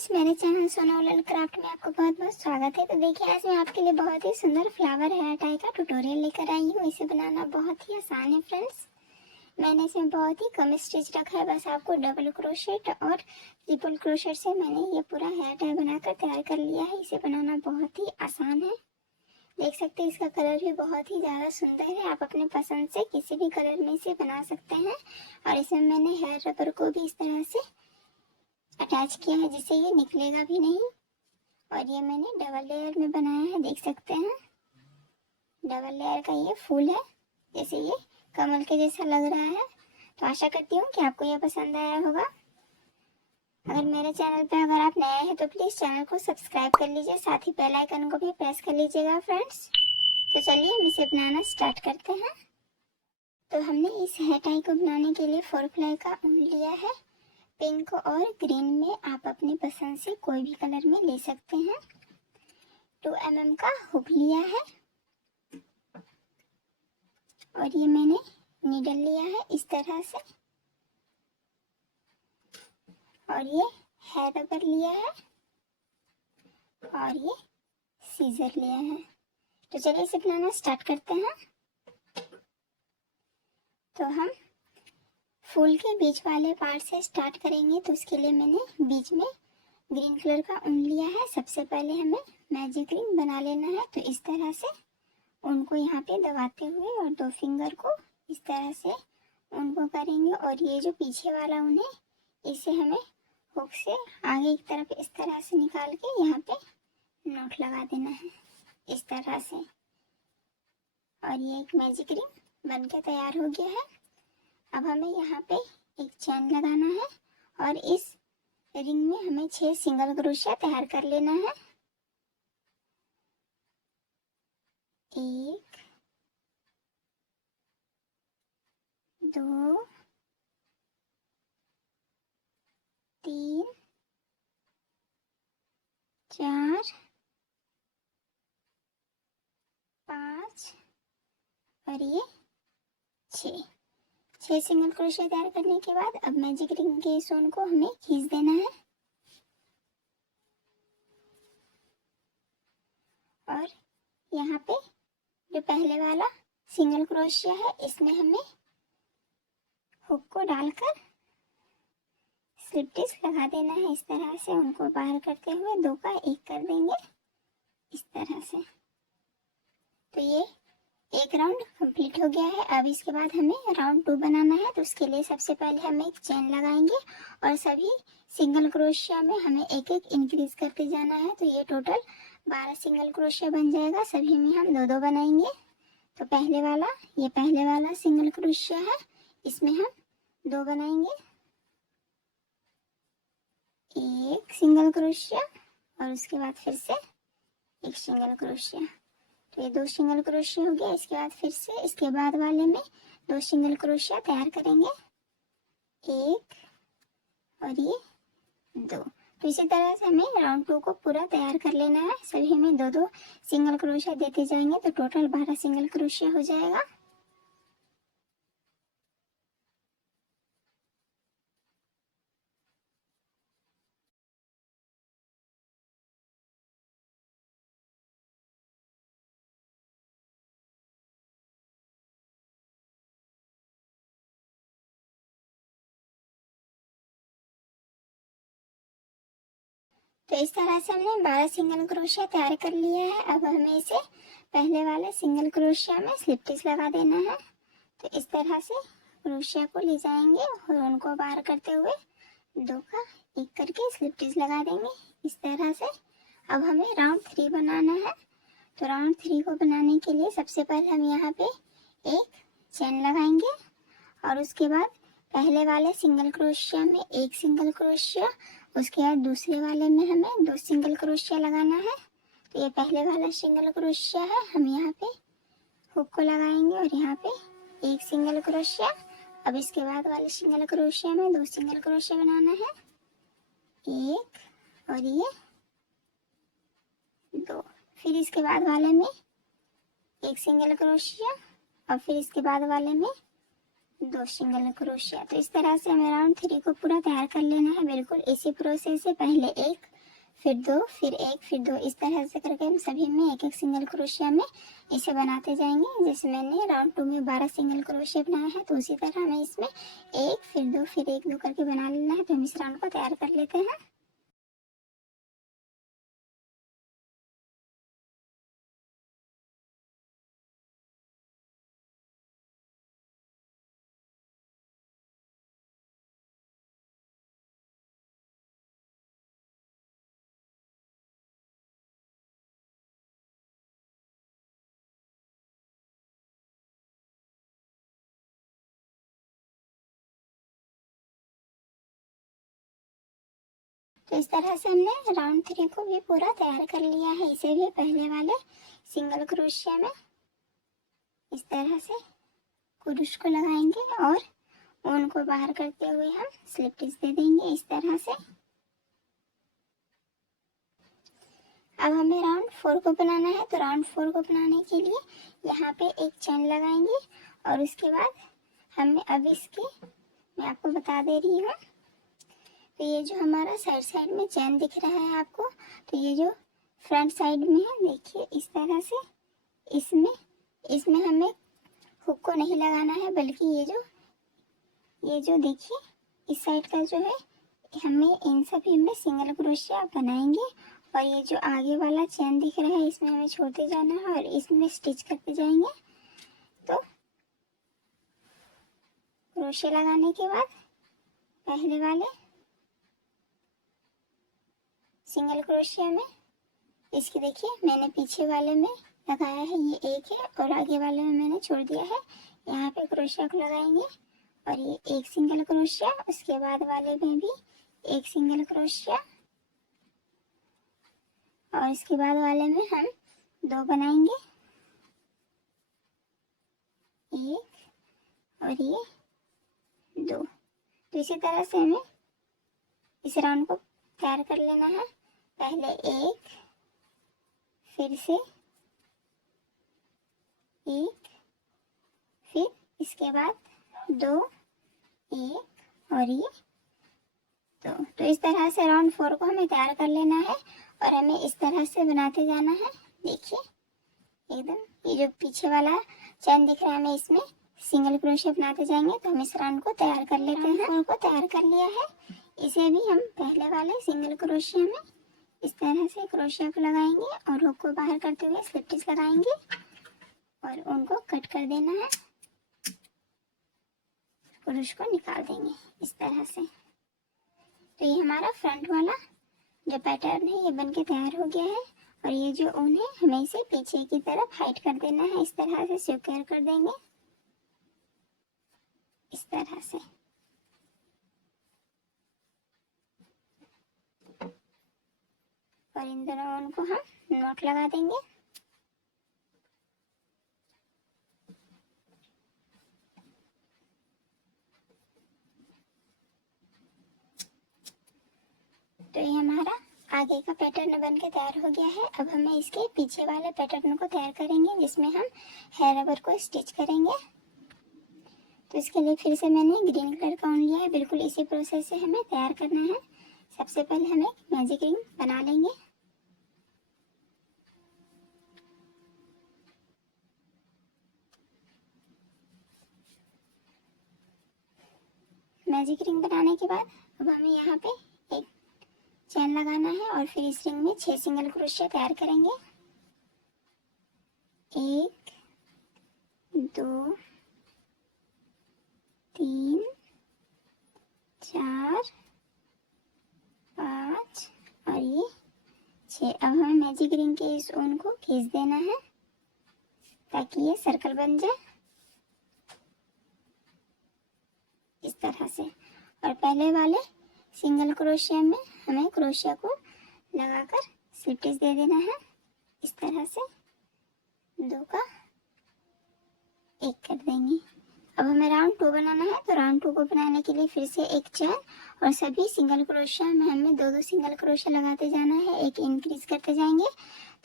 Friends, मेरे channel सोना उलन craft में आपको बहुत बहुत स्वागत है। तो देखिए, आज मैं आपके लिए बहुत ही सुंदर फ्लावर हेयर टाई का ट्यूटोरियल लेकर आई हूँ। इसे बनाना बहुत ही आसान है फ्रेंड्स। मैंने इसमें बहुत ही कम स्टिच रखा है, बस आपको डबल क्रोशेट और ट्रिपल क्रोशेट से मैंने ये पूरा हेयर टाई बनाकर तैयार कर लिया है। इसे बनाना बहुत ही आसान है। देख सकते हैं, इसका कलर भी बहुत ही ज़्यादा सुंदर है। आप अपने पसंद से किसी भी कलर में इसे बना सकते हैं। और इसमें मैंने हेयर रबर को भी इस तरह से अटैच किया है जिससे ये निकलेगा भी नहीं। और ये मैंने डबल लेयर में बनाया है, देख सकते हैं। डबल लेयर का ये फूल है, जैसे ये कमल के जैसा लग रहा है। तो आशा करती हूँ कि आपको ये पसंद आया होगा। अगर मेरे चैनल पे अगर आप नए हैं तो प्लीज़ चैनल को सब्सक्राइब कर लीजिए, साथ ही बेल आइकन को भी प्रेस कर लीजिएगा फ्रेंड्स। तो चलिए हम इसे बनाना स्टार्ट करते हैं। तो हमने इस हेयर टाई को बनाने के लिए 4 प्लाई का ऊन लिया है। पिंक और ग्रीन में आप अपनी पसंद से कोई भी कलर में ले सकते हैं। 2 mm का हुक लिया है और ये मैंने नीडल लिया है इस तरह से। और ये हेयर रबर लिया है और ये सीजर लिया है। तो चलिए इसे बनाना स्टार्ट करते हैं। तो हम फूल के बीच वाले पार्ट से स्टार्ट करेंगे। तो उसके लिए मैंने बीच में ग्रीन कलर का ऊन लिया है। सबसे पहले हमें मैजिक रिंग बना लेना है। तो इस तरह से उनको यहाँ पे दबाते हुए और 2 फिंगर को इस तरह से उनको करेंगे। और ये जो पीछे वाला ऊन है इसे हमें हुक से आगे की तरफ इस तरह से निकाल के यहाँ पे नॉट लगा देना है इस तरह से। और ये एक मैजिक रिंग बनके तैयार हो गया है। अब हमें यहाँ पे एक चैन लगाना है और इस रिंग में हमें 6 सिंगल क्रोशिया तैयार कर लेना है। 1 2 3 4 5 और ये 6 सिंगल क्रोशिया तैयार करने के बाद अब मैजिक रिंग के इस ऊन को हमें खींच देना है। और यहाँ पे जो पहले वाला सिंगल क्रोशिया है इसमें हमें हुक को डालकर स्लिप स्टिच लगा देना है इस तरह से। उनको बाहर करते हुए 2 का 1 कर देंगे इस तरह से। तो ये एक राउंड कंप्लीट हो गया है। अब इसके बाद हमें राउंड 2 बनाना है। तो उसके लिए सबसे पहले हम एक चेन लगाएंगे और सभी सिंगल क्रोशिया में हमें एक एक इंक्रीज करते जाना है। तो ये टोटल 12 सिंगल क्रोशिया बन जाएगा। सभी में हम 2-2 बनाएंगे। तो ये पहले वाला सिंगल क्रोशिया है, इसमें हम 2 बनाएंगे। एक सिंगल क्रोशिया और उसके बाद फिर से एक सिंगल क्रोशिया। तो ये 2 सिंगल क्रोशिया हो गया। इसके बाद फिर से इसके बाद वाले में 2 सिंगल क्रोशिया तैयार करेंगे, 1 और ये 2। तो इसी तरह से हमें राउंड 2 को पूरा तैयार कर लेना है। सभी में 2-2 सिंगल क्रोशिया देते जाएंगे तो टोटल 12 सिंगल क्रोशिया हो जाएगा। तो इस तरह से हमने 12 सिंगल क्रोशिया तैयार कर लिया है। अब हमें इसे पहले वाले सिंगल क्रोशिया में स्लिप स्टिच लगा देना है। तो इस तरह से क्रोशिया को ले जाएंगे और उनको बाहर करते हुए 2 का 1 करके स्लिप स्टिच लगा देंगे इस तरह से। अब हमें राउंड 3 बनाना है। तो राउंड 3 को बनाने के लिए सबसे पहले हम यहाँ पे एक चेन लगाएंगे और उसके बाद पहले वाले सिंगल क्रोशिया में 1 सिंगल क्रोशिया, उसके बाद दूसरे वाले में हमें 2 सिंगल क्रोशिया लगाना है। तो ये पहले वाला सिंगल क्रोशिया है, हम यहाँ पे हुक को लगाएंगे और यहाँ पे 1 सिंगल क्रोशिया। अब इसके बाद वाले सिंगल क्रोशिया में 2 सिंगल क्रोशिया बनाना है, 1 और ये 2। फिर इसके बाद वाले में 1 सिंगल क्रोशिया और फिर इसके बाद वाले में 2 सिंगल क्रोशिया। तो इस तरह से हमें राउंड 3 को पूरा तैयार कर लेना है। बिल्कुल इसी प्रोसेस से पहले 1 फिर 2, फिर 1, फिर 2, इस तरह से करके हम सभी में एक एक सिंगल क्रोशिया में इसे बनाते जाएंगे। जैसे मैंने राउंड 2 में 12 सिंगल क्रोशिया बनाया है, तो उसी तरह हमें इसमें 1, फिर 2, फिर 1, 2 करके बना लेना है। तो हम इस राउंड को तैयार कर लेते हैं। तो इस तरह से हमने राउंड 3 को भी पूरा तैयार कर लिया है। इसे भी पहले वाले सिंगल क्रोशिया में इस तरह से कुरुश को लगाएंगे और ऊन को बाहर करते हुए हम स्लिप स्टिच दे देंगे इस तरह से। अब हमें राउंड 4 को बनाना है। तो राउंड 4 को बनाने के लिए यहाँ पे एक चेन लगाएंगे और उसके बाद हमें अब इसके मैं आपको बता दे रही हूँ। तो ये जो हमारा साइड साइड में चेन दिख रहा है आपको, तो ये जो फ्रंट साइड में है, देखिए इस तरह से इसमें हमें हुक को नहीं लगाना है, बल्कि ये जो देखिए इस साइड का जो है, हमें इन सभी में सिंगल क्रोशिया बनाएंगे और ये जो आगे वाला चेन दिख रहा है इसमें हमें छोड़ते जाना है और इसमें स्टिच करते जाएंगे। तो क्रोशिया लगाने के बाद पहले वाले सिंगल क्रोशिया में इसकी देखिए मैंने पीछे वाले में लगाया है, ये एक है, और आगे वाले में मैंने छोड़ दिया है। यहाँ पे क्रोशिया को लगाएंगे और ये एक सिंगल क्रोशिया, उसके बाद वाले में भी एक सिंगल क्रोशिया और इसके बाद वाले में हम 2 बनाएंगे, एक और ये 2। तो इसी तरह से हमें इस राउंड को तैयार कर लेना है। पहले 1, फिर से 1, फिर इसके बाद 2, 1 और ये 2। तो इस तरह से राउंड 4 को हमें तैयार कर लेना है और हमें इस तरह से बनाते जाना है। देखिए एकदम ये जो पीछे वाला चैन दिख रहा है, हमें इसमें सिंगल क्रोशिया बनाते जाएंगे। तो हम इस राउंड को तैयार कर लेते हैं। राउंड को तैयार कर लिया है, इसे भी हम पहले वाले सिंगल क्रोशिया में इस तरह से क्रोशिया को लगाएंगे और हुक को बाहर करते हुए स्लिप स्टिच लगाएंगे और उनको कट कर देना है, क्रोश को निकाल देंगे इस तरह से। तो ये हमारा फ्रंट वाला जो पैटर्न है ये बनके तैयार हो गया है और ये जो ऊन है हमें इसे पीछे की तरफ हाइड कर देना है। इस तरह से सिक्योर कर देंगे इस तरह से। और इन दोनों ऊन को हम नोट लगा देंगे। तो ये हमारा आगे का पैटर्न बनके तैयार हो गया है। अब हमें इसके पीछे वाले पैटर्न को तैयार करेंगे, जिसमें हम हेयर रबर को स्टिच करेंगे। तो इसके लिए फिर से मैंने ग्रीन कलर का ऊन लिया है। बिल्कुल इसी प्रोसेस से हमें तैयार करना है। सबसे पहले हम एक मैजिक रिंग बना लेंगे। मैजिक रिंग बनाने के बाद अब हमें यहाँ पे एक चैन लगाना है और फिर इस रिंग में 6 सिंगल क्रोशिया तैयार करेंगे। 1, 2, 3, 4, 5 और ये 6। अब हमें मैजिक रिंग के इस ऊन को खींच देना है ताकि ये सर्कल बन जाए इस तरह से। और पहले वाले सिंगल क्रोशिया में हमें क्रोशिया को लगाकर स्लिप स्टिच दे देना है इस तरह से। 2 का 1 कर देंगे। अब हमें राउंड 2 बनाना है। तो राउंड 2 को बनाने के लिए फिर से एक चैन और सभी सिंगल क्रोशिया में हमें 2-2 सिंगल क्रोशिया लगाते जाना है, एक इंक्रीज करते जाएंगे।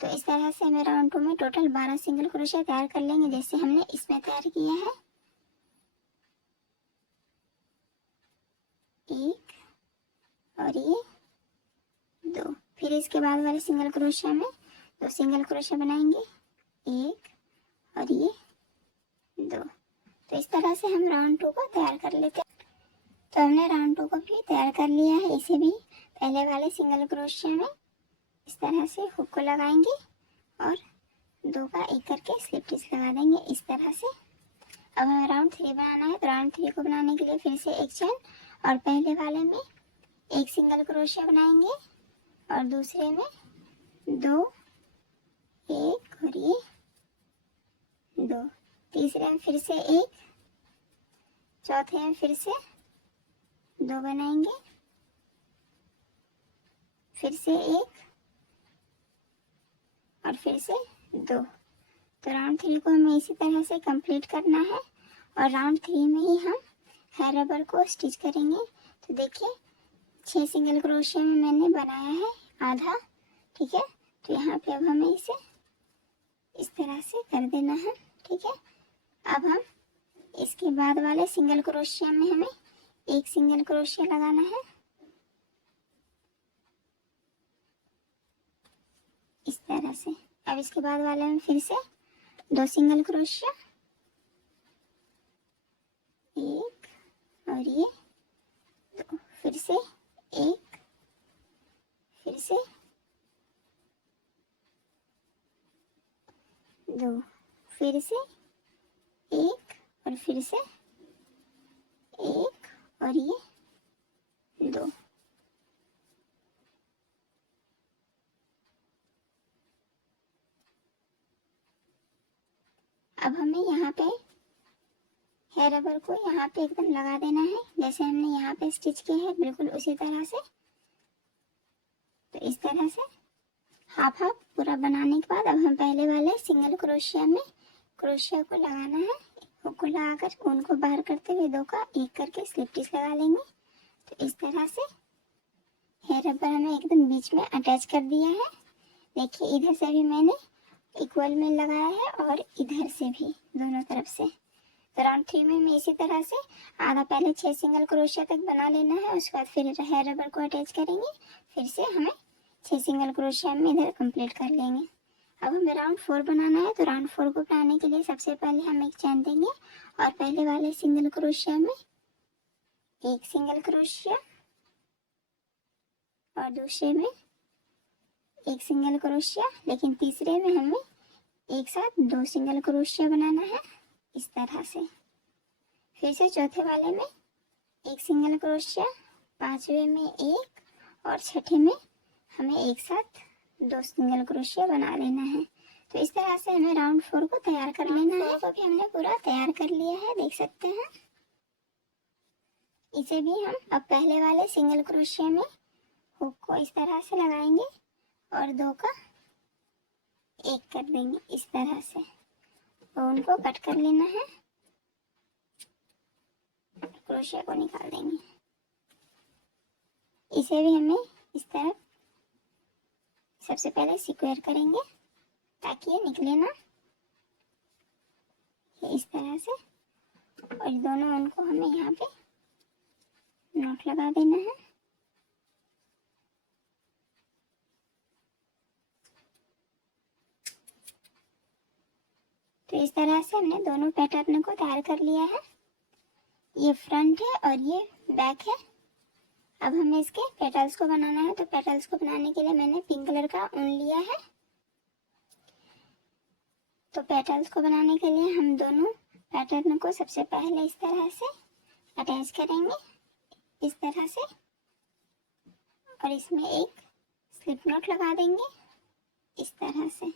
तो इस तरह से हमें राउंड 2 में टोटल 12 सिंगल क्रोशिया तैयार कर लेंगे, जैसे हमने इसमें तैयार किया है। 1 और ये 2, फिर इसके बाद वाले सिंगल क्रोशिया में 2 सिंगल क्रोशिया बनाएंगे, 1 और ये 2। तो इस तरह से हम राउंड 2 को तैयार कर लेते हैं। तो हमने राउंड 2 को भी तैयार कर लिया है। इसे भी पहले वाले सिंगल क्रोशिया में इस तरह से हुक को लगाएंगे और 2 का एक करके स्लिप स्टिच लगा देंगे इस तरह से। अब हमें राउंड 3 बनाना है। तो राउंड 3 को बनाने के लिए फिर से एक चेन और पहले वाले में 1 सिंगल क्रोशिया बनाएंगे और दूसरे में 2, 1 और ये 2। तीसरे में फिर से 1, चौथे में फिर से 2 बनाएंगे, फिर से 1 और फिर से 2। तो राउंड 3 को हमें इसी तरह से कंप्लीट करना है और राउंड 3 में ही हम हेयर रबर को स्टिच करेंगे। तो देखिए 6 सिंगल क्रोशिया में मैंने बनाया है आधा, ठीक है। तो यहाँ पे अब हमें इसे इस तरह से कर देना है, ठीक है। अब हम इसके बाद वाले सिंगल क्रोशिया में हमें 1 सिंगल क्रोशिया लगाना है इस तरह से। अब इसके बाद वाले में फिर से 2 सिंगल क्रोशिया, 1 और ये 2, फिर से 1, फिर से 2, फिर से 1 और फिर से 1 और ये 2। अब हमें यहाँ पे हेयर रबर को यहाँ पे एकदम लगा देना है, जैसे हमने यहाँ पे स्टिच किया है बिल्कुल उसी तरह से। तो इस तरह से हाफ हाफ पूरा बनाने के बाद अब हम पहले वाले सिंगल क्रोशिया में क्रोशिया को लगाना है। हुक को लगाकर उनको बाहर करते हुए 2 का एक करके स्लिप स्टिच लगा लेंगे। तो इस तरह से हेयर रबर हमें एकदम बीच में अटैच कर दिया है। देखिए इधर से भी मैंने इक्वल में लगाया है और इधर से भी, दोनों तरफ से। तो राउंड 3 में हमें इसी तरह से आधा पहले 6 सिंगल क्रोशिया तक बना लेना है, उसके बाद फिर हेयर रबर को अटैच करेंगे, फिर से हमें 6 सिंगल क्रोशिया में इधर कंप्लीट कर लेंगे। अब हमें राउंड 4 बनाना है। तो राउंड 4 को बनाने के लिए सबसे पहले हम एक चैन देंगे और पहले वाले सिंगल क्रोशिया में 1 सिंगल क्रोशिया और दूसरे में 1 सिंगल क्रोशिया, लेकिन तीसरे में हमें एक साथ 2 सिंगल क्रोशिया बनाना है इस तरह से। फिर से चौथे वाले में 1 सिंगल क्रोशिया, पांचवे में 1 और छठे में हमें एक साथ 2 सिंगल क्रोशिया बना लेना है। तो इस तरह से हमें राउंड 4 को तैयार कर लेना है। तो भी हमने पूरा तैयार कर लिया है, देख सकते हैं। इसे भी हम अब पहले वाले सिंगल क्रोशिया में हुक को इस तरह से लगाएंगे और 2 का एक कर देंगे इस तरह से और उनको कट कर लेना है। क्रोशिया को निकाल देंगे। इसे भी हमें इस तरह सबसे पहले स्क्वायर करेंगे ताकि ये निकले ना, ये इस तरह से। और दोनों उनको हमें यहाँ पे नॉट लगा देना है। तो इस तरह से हमने दोनों पैटर्न को तैयार कर लिया है। ये फ्रंट है और ये बैक है। अब हमें इसके पेटल्स को बनाना है। तो पेटल्स को बनाने के लिए मैंने पिंक कलर का ऊन लिया है। तो पेटल्स को बनाने के लिए हम दोनों पैटर्न को सबसे पहले इस तरह से अटैच करेंगे इस तरह से और इसमें एक स्लिप नॉट लगा देंगे इस तरह से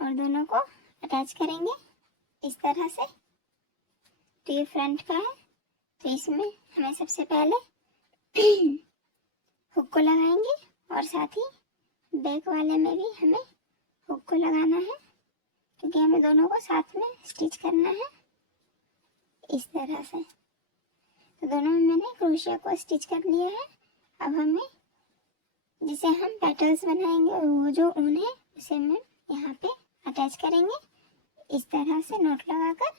और दोनों को अटैच करेंगे इस तरह से। तो ये फ्रंट का है, तो इसमें हमें सबसे पहले हुक को लगाएंगे और साथ ही बैक वाले में भी हमें हुक को लगाना है, क्योंकि हमें दोनों को साथ में स्टिच करना है इस तरह से। तो दोनों में मैंने क्रोशिया को स्टिच कर लिया है। अब हमें जिसे हम पेटल्स बनाएंगे वो जो ऊन है उसे हम यहाँ पे अटैच करेंगे इस तरह से नॉट लगाकर।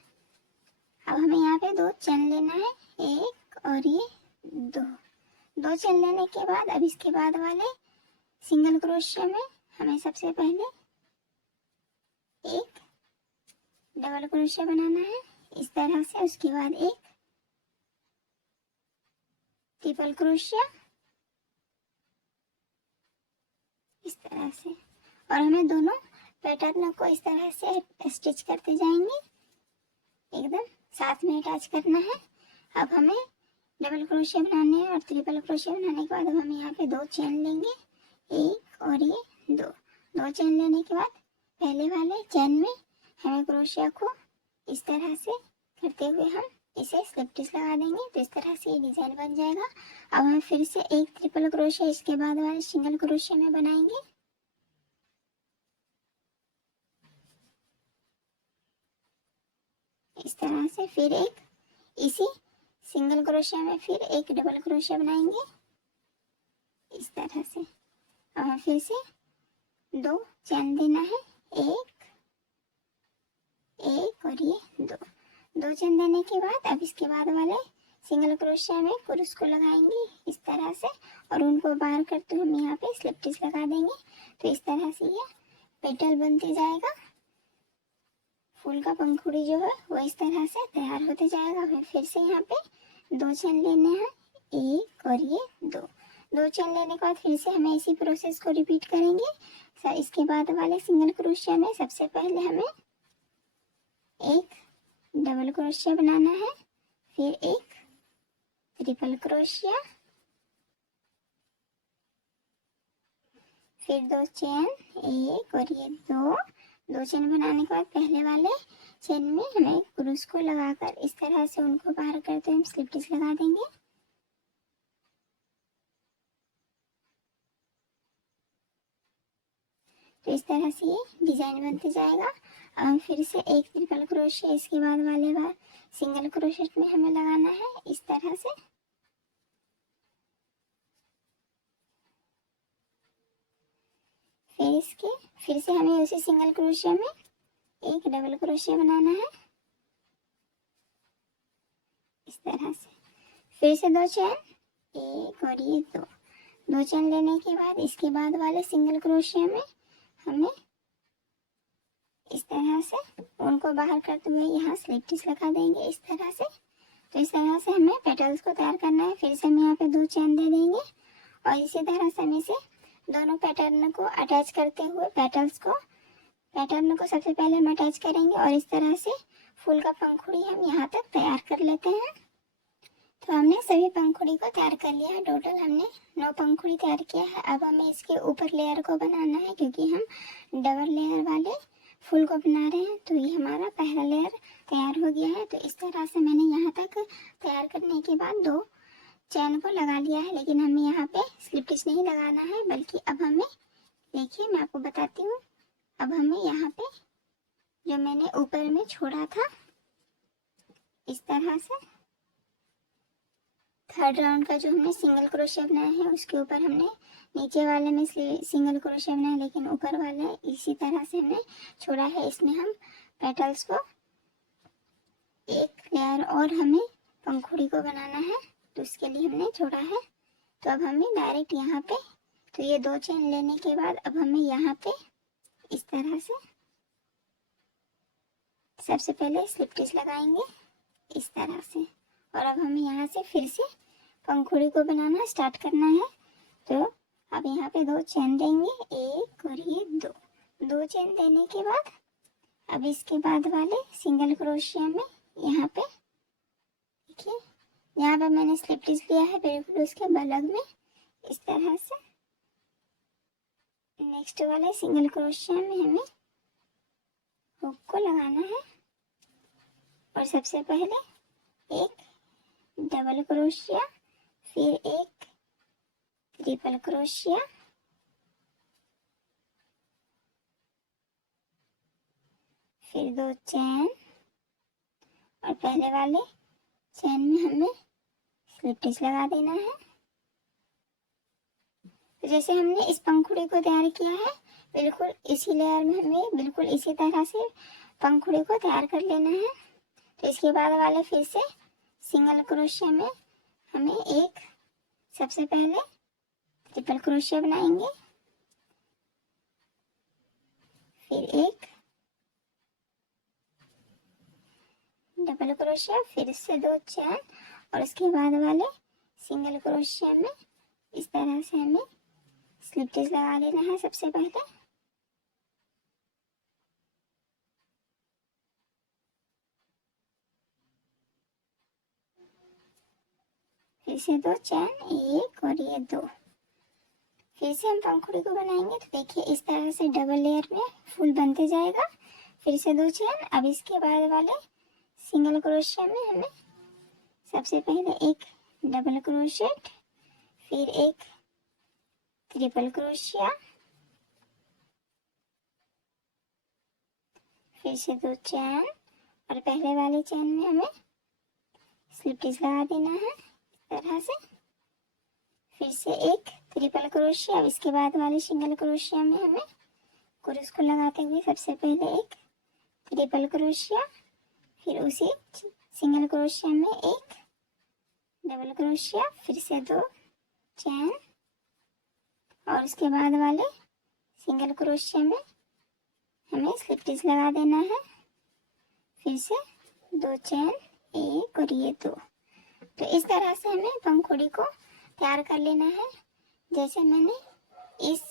अब हमें यहाँ पे 2 चेन लेना है, 1 और ये 2। 2 चेन लेने के बाद अब इसके बाद वाले सिंगल क्रोशिया में हमें सबसे पहले एक डबल क्रोशिया बनाना है इस तरह से। उसके बाद एक ट्रिपल क्रोशिया इस तरह से, और हमें दोनों पैटर्न को इस तरह से स्टिच करते जाएंगे, एकदम साथ में अटैच करना है। अब हमें डबल क्रोशिया बनाने हैं और ट्रिपल क्रोशिया बनाने के बाद अब हम यहाँ पे 2 चेन लेंगे, एक और ये दो चेन लेने के बाद पहले वाले चेन में हमें क्रोशिया को इस तरह से करते हुए हम इसे स्लिप स्टिच लगा देंगे। तो इस तरह से ये डिजाइन बन जाएगा। अब हम फिर से एक ट्रिपल क्रोशिया इसके बाद वाले सिंगल क्रोशिया में बनाएंगे। इस तरह से फिर एक इसी सिंगल क्रोशिया में फिर एक डबल क्रोशिया बनाएंगे इस तरह से। अब हमें फिर से 2 चेन देना है, एक और ये दो चेन देने के बाद अब इसके बाद वाले सिंगल क्रोशिया में कुरुस को लगाएंगे इस तरह से, और उनको बाहर करते हुए हम यहाँ पे स्लिप स्टिच लगा देंगे। तो इस तरह से ये पेटल बनते जाएगा। फूल का पंखुड़ी जो है वो इस तरह से तैयार होते जाएगा। हमें फिर से यहाँ पे 2 चेन लेने हैं, एक और ये दो चेन लेने के बाद फिर से हमें इसी प्रोसेस को रिपीट करेंगे। इसके बाद वाले सिंगल क्रोशिया में सबसे पहले हमें एक डबल क्रोशिया बनाना है, फिर एक ट्रिपल क्रोशिया, फिर 2 चेन, एक और ये दो चेन बनाने के बाद पहले वाले चेन में हमें क्रूस को लगाकर इस तरह से उनको बाहर करते हुए हम स्लिप स्टिच लगा देंगे। तो इस तरह से ये डिजाइन बनते जाएगा। अब हम फिर से एक ट्रिपल क्रोशिया इसके बाद वाले बार सिंगल क्रोशिया में हमें लगाना है इस तरह से। फिर से हमें उसी सिंगल क्रोशिया में एक डबल क्रोशिया बनाना है इस तरह से। फिर से 2 चेन, एक और ये दो चेन लेने के बाद इसके बाद वाले सिंगल क्रोशिया में हमें इस तरह से उनको बाहर करते हुए यहाँ स्लिप स्टिच लगा देंगे इस तरह से। तो इस तरह से हमें पेटल्स को तैयार करना है। फिर से हम यहाँ पे 2 चेन दे देंगे और इसी तरह से हम इसे दोनों पैटर्न को अटैच करते हुए पैटर्न को सबसे पहले हम अटैच करेंगे और इस तरह से फूल का पंखुड़ी हम यहाँ तक तैयार कर लेते हैं। तो हमने सभी पंखुड़ी को तैयार कर लिया है। टोटल हमने 9 पंखुड़ी तैयार किया है। अब हमें इसके ऊपर लेयर को बनाना है, क्योंकि हम डबल लेयर वाले फूल को बना रहे हैं। तो ये हमारा पहला लेयर तैयार हो गया है। तो इस तरह से मैंने यहाँ तक तैयार करने के बाद 2 चैन को लगा लिया है, लेकिन हमें यहाँ पे स्लिप स्टिच नहीं लगाना है, बल्कि अब हमें देखिए मैं आपको बताती हूँ। अब हमें यहाँ पे जो मैंने ऊपर में छोड़ा था इस तरह से थर्ड राउंड का जो हमने सिंगल क्रोशिया बनाया है उसके ऊपर हमने नीचे वाले में सिंगल क्रोशिया बनाया, लेकिन ऊपर वाले इसी तरह से हमने छोड़ा है। इसमें हम पेटल्स को एक लेयर और हमें पंखुड़ी को बनाना है, तो उसके लिए हमने छोड़ा है। तो अब हमें डायरेक्ट यहाँ पे तो ये 2 चेन लेने के बाद अब हमें यहाँ पे इस तरह से सबसे पहले स्लिप स्टिच लगाएंगे इस तरह से, और अब हमें यहाँ से फिर से पंखुड़ी को बनाना स्टार्ट करना है। तो अब यहाँ पे 2 चेन देंगे, एक और ये दो चेन देने के बाद अब इसके बाद वाले सिंगल क्रोशिया में यहाँ पे देखिए यहाँ पे मैंने स्लिप स्टिच लिया है बिल्कुल उसके बगल में इस तरह से। नेक्स्ट वाले सिंगल क्रोशिया में हमें हुक को लगाना है और सबसे पहले एक डबल क्रोशिया, फिर एक ट्रिपल क्रोशिया, फिर 2 चेन और पहले वाले चेन में हमें स्लिप स्टिच लगा देना है। तो जैसे हमने इस पंखुड़ी को तैयार किया है बिल्कुल इसी लेयर में हमें बिल्कुल इसी तरह से पंखुड़ी को तैयार कर लेना है। तो इसके बाद वाले फिर से सिंगल क्रोशिया में हमें एक सबसे पहले ट्रिपल क्रोशिया बनाएंगे, फिर एक डबल क्रोशिया, फिर से 2 चैन और उसके बाद वाले सिंगल क्रोशिया में इस तरह से हमें स्लिप स्टिच लगा लेना है सबसे पहले। फिर से 2 चैन, एक और ये 2। फिर से हम पंखुड़ी को बनाएंगे, तो देखिए इस तरह से डबल लेयर में फूल बनते जाएगा। फिर से 2 चैन। अब इसके बाद वाले सिंगल क्रोशिया में हमें सबसे पहले एक डबल क्रोशेट, फिर एक ट्रिपल क्रोशिया, फिर से 2 चैन और पहले वाले चैन में हमें स्लिप स्टिच लगा देना है इस तरह से। फिर से एक ट्रिपल क्रोशिया। अब इसके बाद वाले सिंगल क्रोशिया में हमें क्रोश को लगाते हुए सबसे पहले एक ट्रिपल क्रोशिया, फिर उसी सिंगल क्रोशिया में एक डबल क्रोशिया, फिर से 2 चैन और उसके बाद वाले सिंगल क्रोशिया में हमें स्लिप स्टिच लगा देना है। फिर से 2 चैन, एक और ये 2। तो इस तरह से हमें पंखुड़ी को तैयार कर लेना है जैसे मैंने इस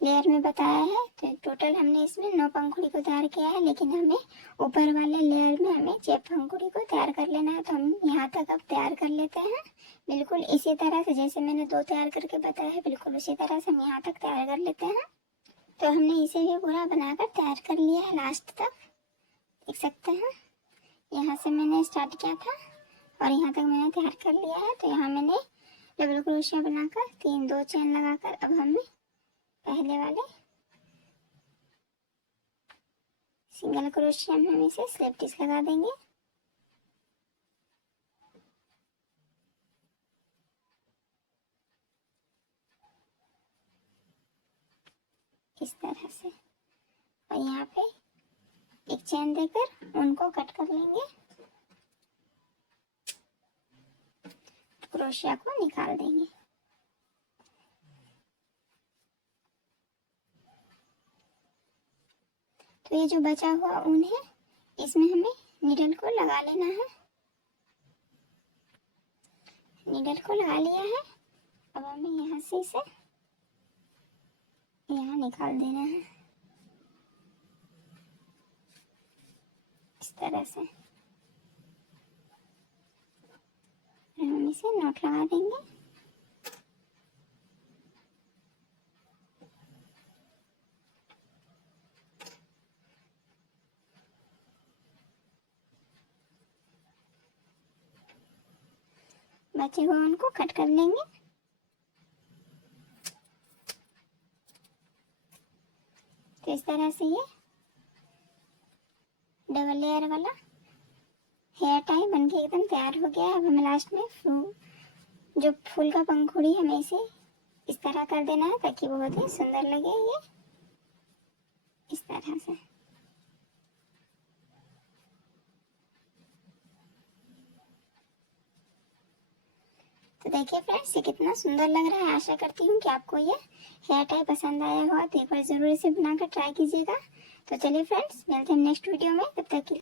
लेयर में बताया है। तो टोटल हमने इसमें 9 पंखुड़ी को तैयार किया है, लेकिन हमें ऊपर वाले लेयर में हमें 6 पंखुड़ी को तैयार कर लेना है। तो हम यहाँ तक अब तैयार कर लेते हैं, बिल्कुल इसी तरह से जैसे मैंने 2 तैयार करके बताया है, बिल्कुल उसी तरह से हम यहाँ तक तैयार कर लेते हैं। तो हमने इसे भी पूरा बनाकर तैयार कर लिया है लास्ट तक, देख सकते हैं। यहाँ से मैंने स्टार्ट किया था और यहाँ तक मैंने तैयार कर लिया है। तो यहाँ मैंने डबल क्रोशिया बनाकर 2 चैन लगाकर अब हमें पहले वाले सिंगल क्रोशिया में हम इसे स्लिप स्टिच लगा देंगे इस तरह से, और यहाँ पे एक चैन देकर उनको कट कर लेंगे, क्रोशिया को निकाल देंगे। तो ये जो बचा हुआ ऊन है इसमें हमें नीडल को लगा लेना है। नीडल को लगा लिया है, अब हमें यहाँ से इसे यहाँ निकाल देना है इस तरह से। हम इसे नॉट लगा देंगे। बचे हुए उनको कट कर लेंगे। तो इस तरह से ये डबल लेयर वाला हेयर टाई बनके एकदम तैयार हो गया है। अब हमें लास्ट में जो फूल का पंखुड़ी हमें इसे इस तरह कर देना है ताकि बहुत ही सुंदर लगे ये इस तरह से। तो देखिए फ्रेंड्स, ये कितना सुंदर लग रहा है। आशा करती हूँ कि आपको ये हेयर टाई पसंद आया होगा, तो एक बार जरूर इसे बनाकर ट्राई कीजिएगा। तो चलिए फ्रेंड्स, मिलते हैं नेक्स्ट वीडियो में, तब तक के